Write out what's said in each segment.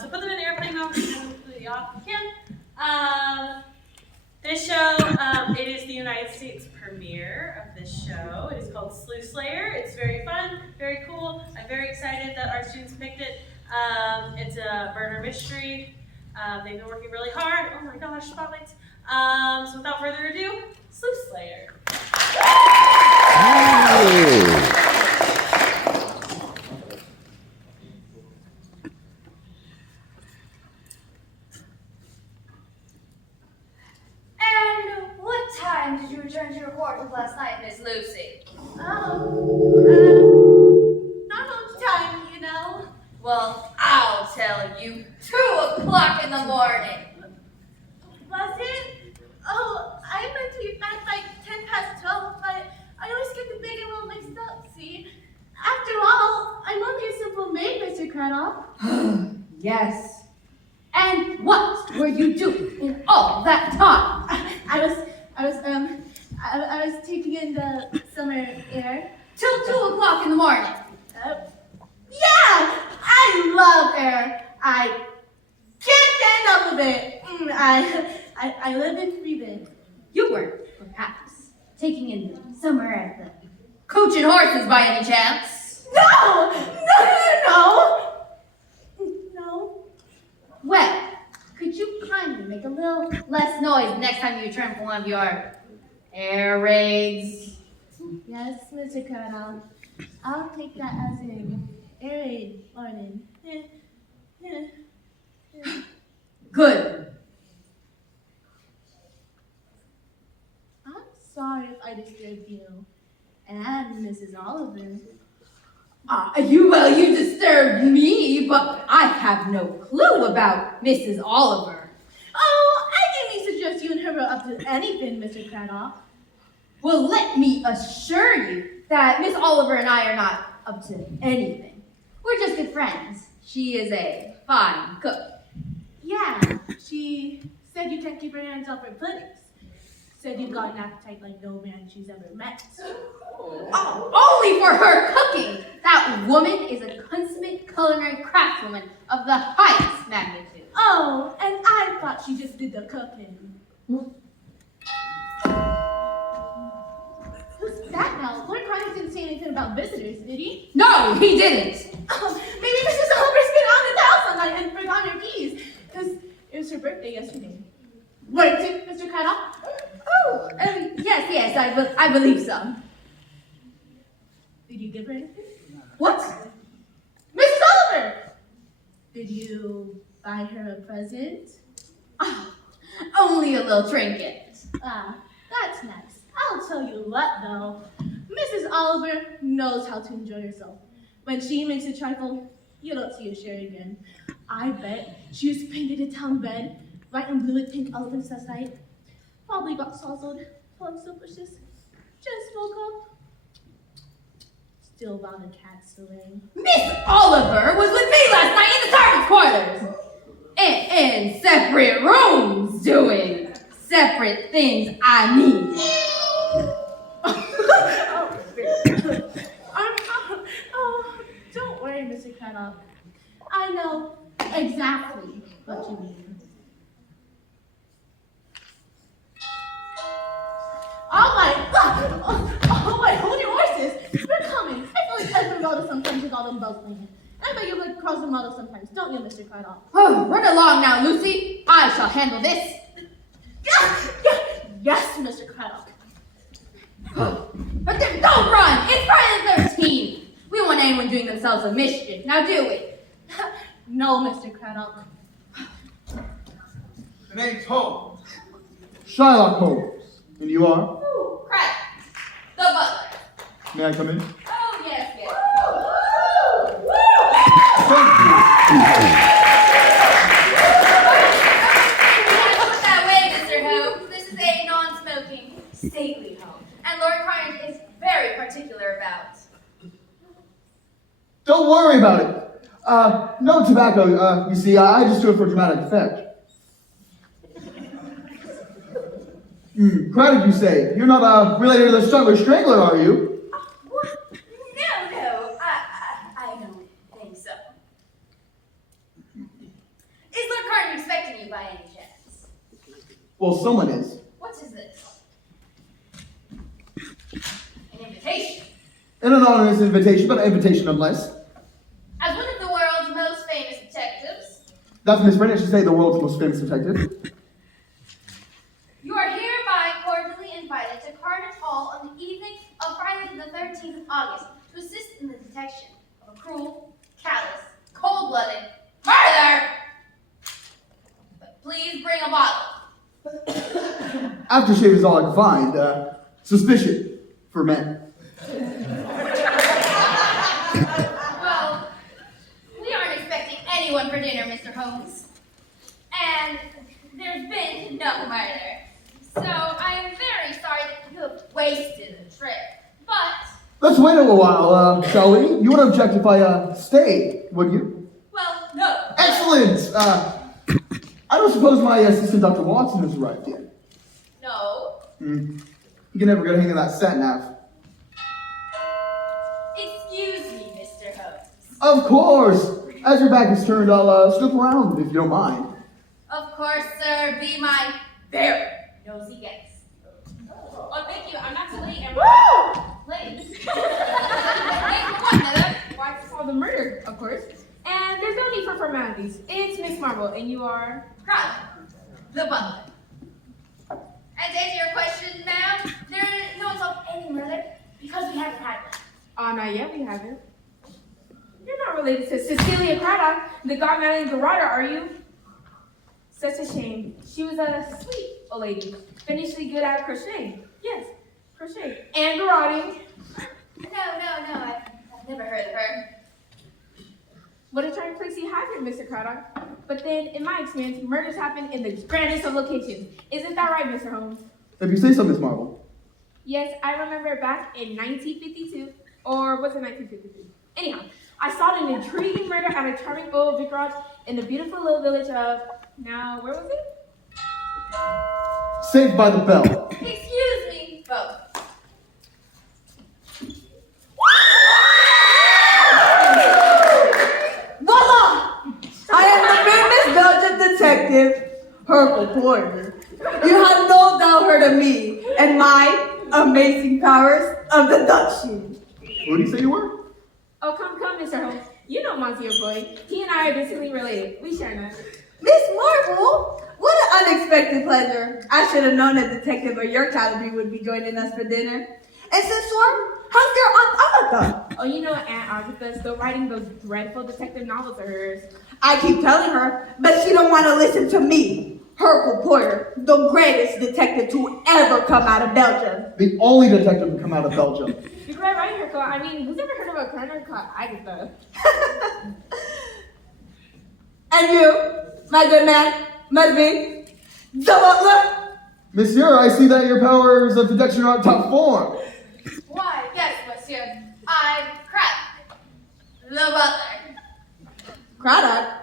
So put them in airplane mode and completely off if you can. This show, it is the United States premiere of this show. It is called Sleuth Slayer. It's very fun, very cool. I'm very excited that our students picked it. It's a murder mystery. They've been working really hard. Oh my gosh, spotlights. So without further ado, Sleuth Slayer. And what time did you return to your quarters last night, Miss Lucy? Normal time, you know. Well, I'll tell you, 2 o'clock in the morning. Was it? Oh, I meant to be back by 12, but I always get the big and little mixed up, see? After all, I'm only a simple maid, Mr. Craddock. Yes. And what were you doing in all that time? I was taking in the summer air. Till 2 o'clock in the morning. Yeah! I love air. I can't get enough of it. I live and breathe it. You weren't, perhaps, taking in the summer air at the Coach and Horses by any chance? No! No. Well, could you kindly make a little less noise next time you return from one of your air raids? Yes, Mr. Craddock. I'll take that as an air raid warning. Good. I'm sorry if I disturbed you. And Mrs. Oliver. You disturbed me, but I have no clue about Mrs. Oliver. Oh, I didn't suggest you and her were up to anything, Mr. Craddock. Well, let me assure you that Miss Oliver and I are not up to anything. We're just good friends. She is a fine cook. Yeah, she said you can't keep her hands off her puddings. Said you've got an appetite like no man she's ever met. Oh, only for her cooking! That woman is a consummate culinary craftswoman of the highest magnitude. Oh, and I thought she just did the cooking. Who's that now? Lord Carney didn't say anything about visitors, did he? No, he didn't! Maybe Mrs. Oliver's been out of the house all night and forgot her keys, because it was her birthday yesterday. Weren't it, Mr. Craddock? Oh, yes, I believe so. Did you give her anything? What? Mrs. Oliver! Did you buy her a present? Oh, only a little trinket. That's nice. I'll tell you what, though. Mrs. Oliver knows how to enjoy herself. When she makes a trifle, you don't see her share again. I bet she was painted a town bed, white and blue with pink elephants last night. Probably got sozzled, full of silvershes. Just woke up. Still bound a cat's away. Miss Oliver was with me last night in the servants' quarters. In separate rooms, doing separate things, I mean. Don't worry, Mr. Craddock. I know exactly what you mean. All right, hold your horses. We're coming. I feel like Edward Rhoda sometimes with all them bells ringing. I bet you like cross the model sometimes, don't you, Mr. Craddock? Oh, run along now, Lucy. I shall handle this. Yes, Mr. Craddock. But don't run. It's Friday the 13th. We don't want anyone doing themselves a mischief. Now do we? No, Mr. Craddock. The name's Holmes. Shylock Holmes. And you are? Ooh, Craddock. The butler. May I come in? Oh, yes. Thank you. Put that way, Mr. Holmes. This is a non-smoking, stately home. And Lord Carney is very particular about. Don't worry about it. No tobacco, you see, I just do it for dramatic effect. Credit, you say? You're not related to the Struggler Strangler, are you? What? No, I don't think so. by any chance? Well, someone is. What is this? An invitation. An anonymous invitation, but an invitation nonetheless. As one of the world's most famous detectives, That's Miss Brennan should say the world's most famous detective. you are hereby cordially invited to Carter's Hall on the evening of Friday the 13th of August to assist in the detection of a cruel, callous, cold-blooded murder. But please bring a bottle. Aftershave is all I can find. Suspicion for men. Well, we aren't expecting anyone for dinner, Mr. Holmes. And there's been no murder. So I am very sorry that you have wasted the trip. But, Let's wait a little while, shall we? You would object if I stayed, would you? well, no. Excellent! I don't suppose my assistant, Dr. Watson, has arrived yet. No. You can never get a hang of that sat nav. Excuse me, Mr. Holmes. Of course! As your back is turned, I'll snoop around if you don't mind. Of course, sir, be my very nosy guest. Oh, thank you. I'm not too late. Late. Late for what, Heather? Why for the murder, of course. And there's no need for formalities. It's Miss Marvel, and you are. Crowley, the butler. And to answer your question, ma'am, there is no one's of any murder because we haven't had one. Oh, not yet. We haven't. You're not related to Cecilia Craddock, the godmother garroter, are you? Such a shame. She was a sweet old lady, finishly good at crocheting. Yes, crochet and garroting. No, I've never heard of her. What a trying place you have here, Mr. Craddock. But then, in my experience, murders happen in the grandest of locations. Isn't that right, Mr. Holmes? If you say so, Miss Marvel. Yes, I remember back in 1952, or was it 1953? Anyhow, I saw an intriguing murder at a charming old vicarage in the beautiful little village of, now, where was it? Saved by the Bell. Excuse me, both. Voila! I am the famous Belgian detective, Hercule Poirot. You have no doubt heard of me and my amazing powers of deduction. Who do you say you were? Oh, come, Mr. Holmes. You know Monsieur Boy. He and I are distantly related. We share none. Miss Marvel, what an unexpected pleasure. I should have known a detective of your caliber would be joining us for dinner. And Sister, how's your Aunt Agatha? Oh, you know Aunt Agatha's still writing those dreadful detective novels of hers. I keep telling her, but she don't want to listen to me. Hercule Poirot, the greatest detective to ever come out of Belgium. The only detective to come out of Belgium. You're quite right, Hercule. I mean, who's ever heard of a coroner called Agatha? And you, my good man, must be the butler. Monsieur, I see that your powers of deduction are on top form. Why, yes, monsieur. I'm Craddock, the butler. Craddock?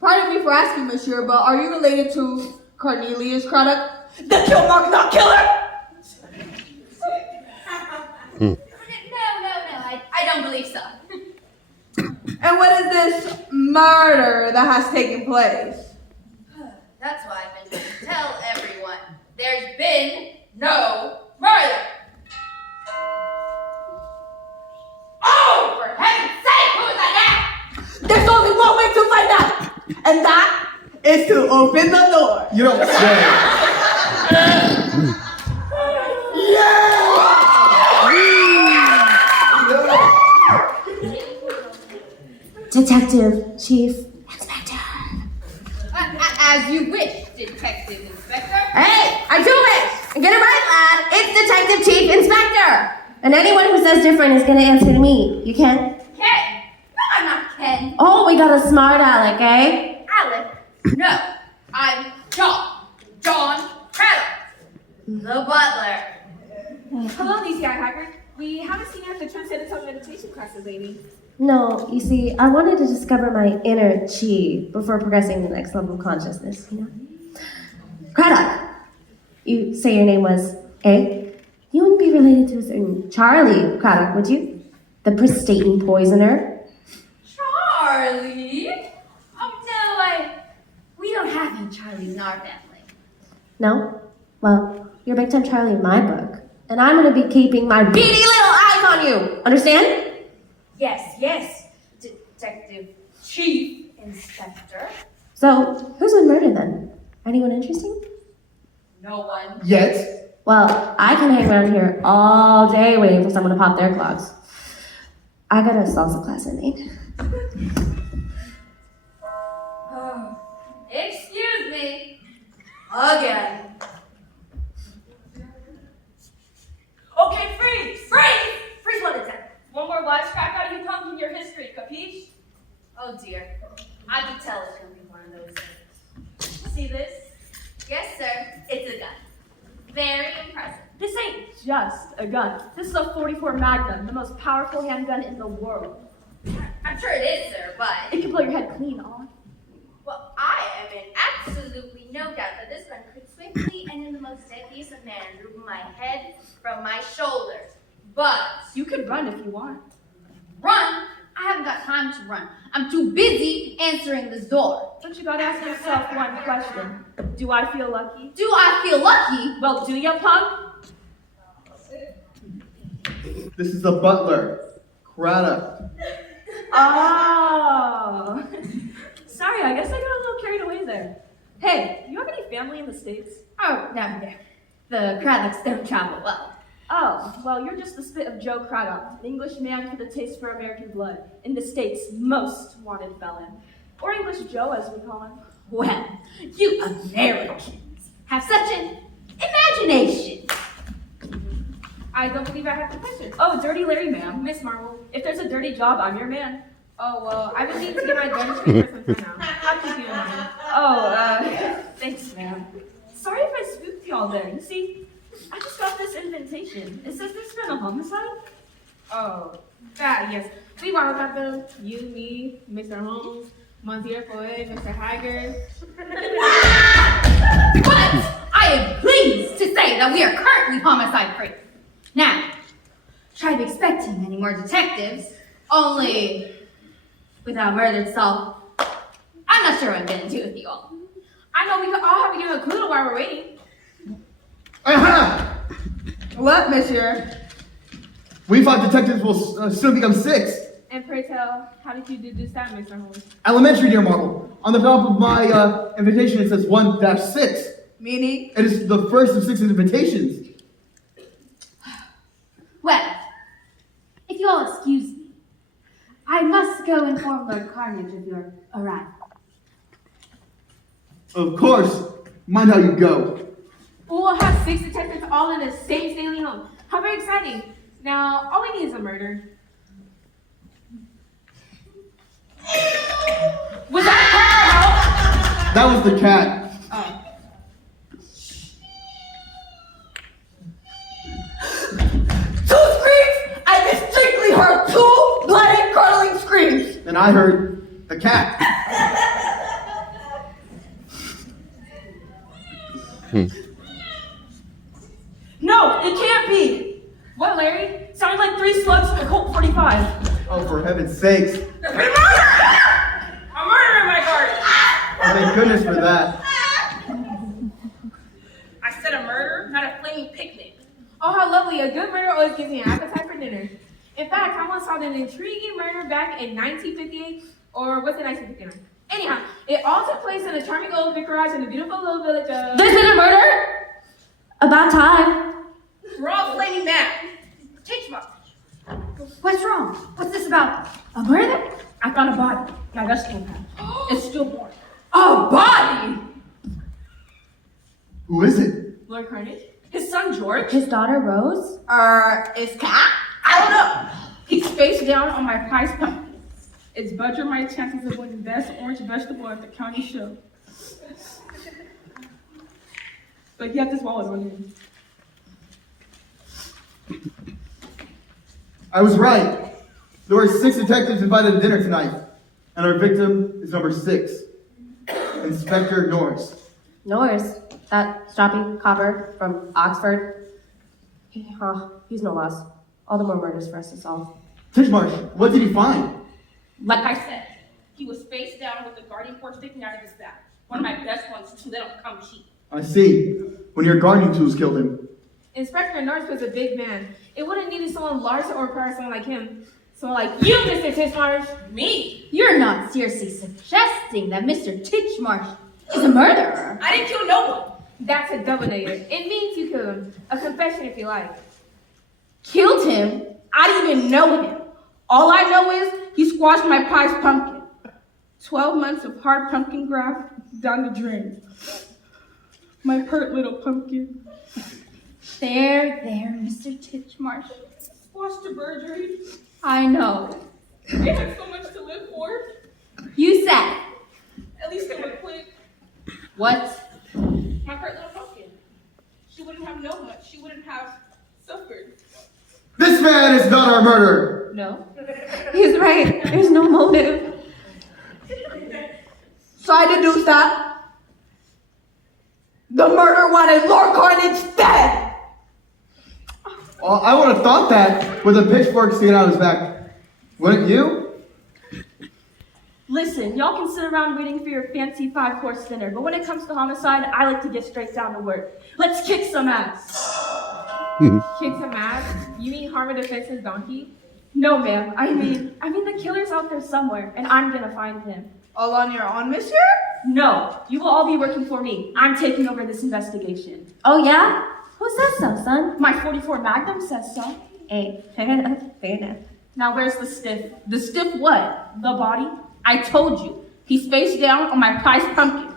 Pardon me for asking, monsieur, but are you related to Cornelius Craddock, the Killmark not killer? No, I don't believe so. And what is this murder that has taken place? That's why I've been trying to tell everyone. There's been no murder. Oh, for heaven's sake, who is that now? There's only one way to find out, and that is to open the door. You don't say. Detective Chief Inspector. As you wish, Detective Inspector. Hey, I do it! Get it right, lad. It's Detective Chief Inspector. And anyone who says different is gonna answer to me. You can? Ken. No, I'm not Ken. Oh, we got a smart aleck, eh? Alec. No, I'm John. John Craddock, the butler. Hello, DCI Hacker. We haven't seen you at the Transcendental Meditation classes lately. No, you see, I wanted to discover my inner chi before progressing to the next level of consciousness, you know? Craddock, you say your name was, eh? You wouldn't be related to a certain Charlie Craddock, would you? The pristine poisoner? Charlie? Oh, no, we don't have Charlie's in our family. No? Well, you're Big Time Charlie in my book. And I'm gonna be keeping my beady little eyes on you. Understand? Yes, yes, Detective Chief Inspector. So, who's been murdered then? Anyone interesting? No one. Yet. Well, I can hang around here all day waiting for someone to pop their clogs. I got a salsa class at 8. Oh, excuse me. Again. Okay, freeze! Freeze! Freeze one second. One more wisecrack out of you punk in your history, capiche? Oh dear. I could tell it's gonna be one of those things. See this? Yes, sir. It's a gun. Very impressive. This ain't just a gun. This is a 44 Magnum, the most powerful handgun in the world. I'm sure it is, sir, but It can blow your head clean off. well, I am in absolutely no doubt that this gun could swiftly and in the most deadliest of manners remove my head from my shoulders. But You could run if you want. run? I haven't got time to run. I'm too busy answering this door. But you gotta ask yourself one question. Do I feel lucky? Do I feel lucky? Well, do ya, punk? This is the butler. Craddock. Oh. Sorry, I guess I got a little carried away there. Hey, you have any family in the States? Oh, down there. The Cradlocks don't travel well. Oh, well, you're just the spit of Joe Craddock, an English man with a taste for American blood, in the States' most wanted felon. Or English Joe, as we call him. Well, you Americans have such an imagination. I don't believe I have the question. Oh, Dirty Larry, ma'am. Miss Marvel. If there's a dirty job, I'm your man. Oh, well, I've been needing to get my dentistry for some time now. I'll keep you in mind. Oh, thanks, ma'am. Sorry if I spooked y'all there. You see, I just got this invitation. It says there's been a homicide. Oh, that, yes. We want about them. You, me, Mr. Holmes, Monsieur Foy, Mr. Haggard. But I am pleased to say that we are currently homicide free. Now, try to expect any more detectives, only without murder itself. I'm not sure what I'm gonna do with you all. I know we could all have to give a clue while we're waiting. Aha! What, monsieur? We 5 detectives will soon become 6. And pray tell, how did you deduce that, Mr. Holmes? Elementary, dear Marvel. On the top of my invitation, it says 1-6. Meaning? It is the first of 6 invitations. Well, if you all excuse me, I must go inform Lord Carnage of your arrival. Of course. Mind how you go. We'll have 6 detectives all in the same Stanley home. How very exciting. Now, all we need is a murder. Was that a cat? That was the cat. Oh. Two screams! I distinctly heard 2 bloody, curdling screams! And I heard the cat. No, it can't be. What, Larry? Sounded like 3 slugs from a Colt 45. Oh, for heaven's sakes. A murder in my garden! Oh, thank goodness for that. I said a murder, not a flaming picnic. Oh, how lovely. A good murder always gives me an appetite for dinner. In fact, I once saw an intriguing murder back in 1958, or was it 1959? Anyhow, it all took place in a charming old vicarage in the beautiful little village of... There's been a murder? About time. We're all flaming mad. Titchmark. What's wrong? What's this about? A murder? I found a body. My resting pad. It's stillborn. A body? Who is it? Lord Carnage? His son George? His daughter Rose? Is cat? I don't know. He's face down on my prize pumpkin. It's butchered my chances of winning best orange vegetable at the county show. But you have to swallow it on you. I was right. There were 6 detectives invited to dinner tonight. And our victim is number 6. Inspector Norris. Norris. That strapping copper from Oxford. He's no loss. All the more murders for us to solve. Titchmarsh, what did he find? Like I said, he was face down with the guardian fork sticking out of his back. One of my best ones, so they don't come cheap. I see. When your gardening tools killed him. Inspector Norris was a big man. It wouldn't need someone large or require someone like him. Someone like you, Mr. Titchmarsh. Me? You're not seriously suggesting that Mr. Titchmarsh is a murderer. I didn't kill no one. That's a double negative. It means you killed him. A confession if you like. Killed him? I didn't even know him. All I know is he squashed my prized pumpkin. 12 months of hard pumpkin graft down the drain. My pert little pumpkin. There, Mr. Titchmarsh. Squashed a burglary. I know. They had so much to live for. You said. At least they were quick. What? My hurt little pumpkin. She wouldn't have known much. She wouldn't have suffered. This man is not our murderer. No. He's right. There's no motive. So I deduce that the murderer wanted Lord Carnage dead. Well, I would have thought that with a pitchfork sticking out of his back. Wouldn't you? Listen, y'all can sit around waiting for your fancy 5-course dinner, but when it comes to homicide, I like to get straight down to work. Let's kick some ass. Kick some ass? You mean harm a defenseless donkey? No, ma'am. I mean the killer's out there somewhere, and I'm gonna find him. All on your own, monsieur? No, you will all be working for me. I'm taking over this investigation. Oh, yeah? Who says so, son? My 44 Magnum says so. Hey, fair enough, fair enough. Now where's the stiff? The stiff what? The body? I told you. He's face down on my prized pumpkin.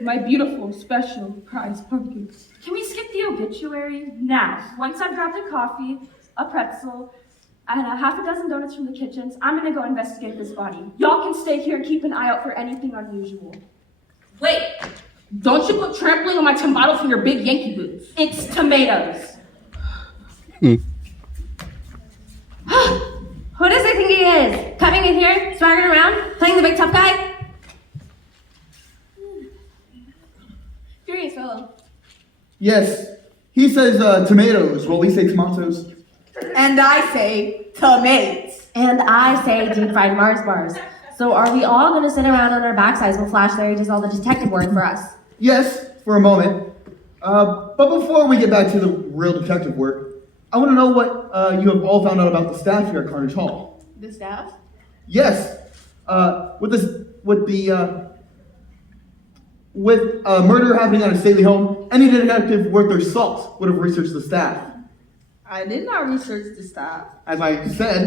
My beautiful, special prized pumpkin. Can we skip the obituary? Now, once I've grabbed a coffee, a pretzel, and a half a dozen donuts from the kitchens, I'm gonna go investigate this body. Y'all can stay here and keep an eye out for anything unusual. Wait. Don't you put trampling on my tomato from your big Yankee boots. It's tomatoes. Who does he think he is? Coming in here, swaggering around, playing the big tough guy? Curious fellow. Yes. He says tomatoes. Well, we say tomatoes. And I say tomatoes. And I say deep fried Mars bars. So are we all gonna sit around on our backsides while Flash Larry does all the detective work for us? Yes, for a moment. But before we get back to the real detective work, I want to know what you have all found out about the staff here at Carnage Hall. The staff? Yes. With murder happening at a stately home, any detective worth their salt would have researched the staff. I did not research the staff. As I said,